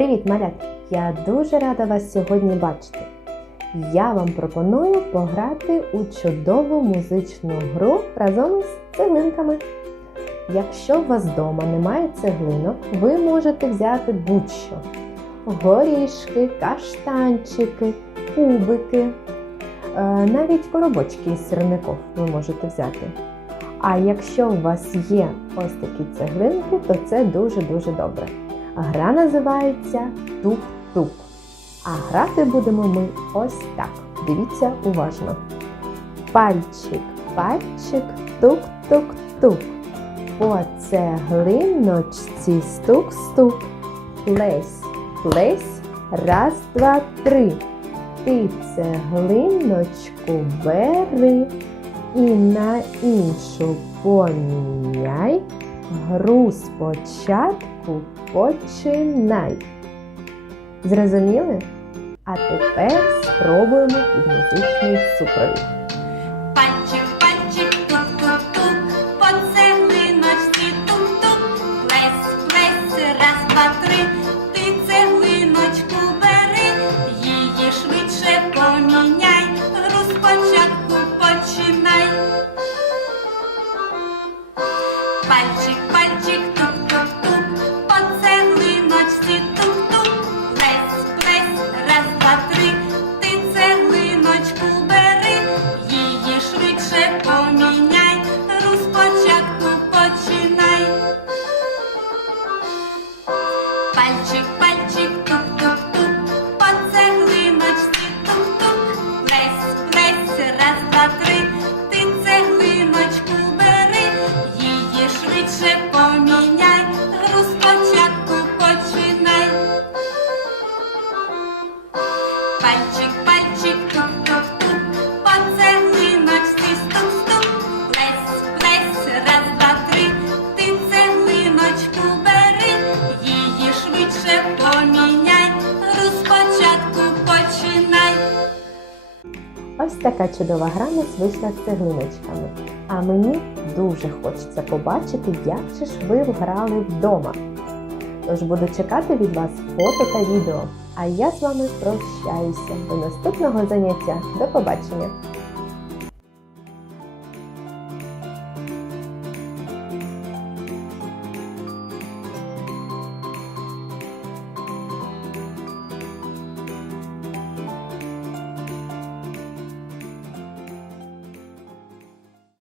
Привіт, малят! Я дуже рада вас сьогодні бачити. Я вам пропоную пограти у чудову музичну гру разом із цеглинками. Якщо у вас вдома немає цеглинок, ви можете взяти будь-що: горішки, каштанчики, кубики, е, навіть коробочки із сірників ви можете взяти. А якщо у вас є ось такі цеглинки, то це дуже-дуже добре. Гра називається Тук-тук. А грати будемо ми ось так. Дивіться уважно. Пальчик, пальчик, тук-тук-тук. По цеглиночці стук-стук. Плесь, плесь, раз, два, три. Ти цеглиночку бери і на іншу поміняй. Гру спочатку починай. Зрозуміли? А тепер спробуємо під музичний супровід. Пальчик, пальчик, тук-тук-тук, по цеглиночці тук-тук, плесь, три, Пальчик, пальчик, тук-тук-тук, по цеглиночці тук-тук, плесь, плесь, раз, два, три, ти цеглиночку бери, її швидше поміняй, розпочатку починай. Пальчик, пальчик, Пальчик, пальчик, тук-тук-тук, по цеглиночці стук-стук, плесь, плесь, раз, два, три, ти цеглиночку бери, її швидше поміняй, гру спочатку починай. Ось така чудова гра у вийшла з цеглиночками. А мені дуже хочеться побачити, як же ж ви грали вдома. Тож буду чекати від вас фото та відео. А я з вами прощаюся. До наступного заняття. До побачення!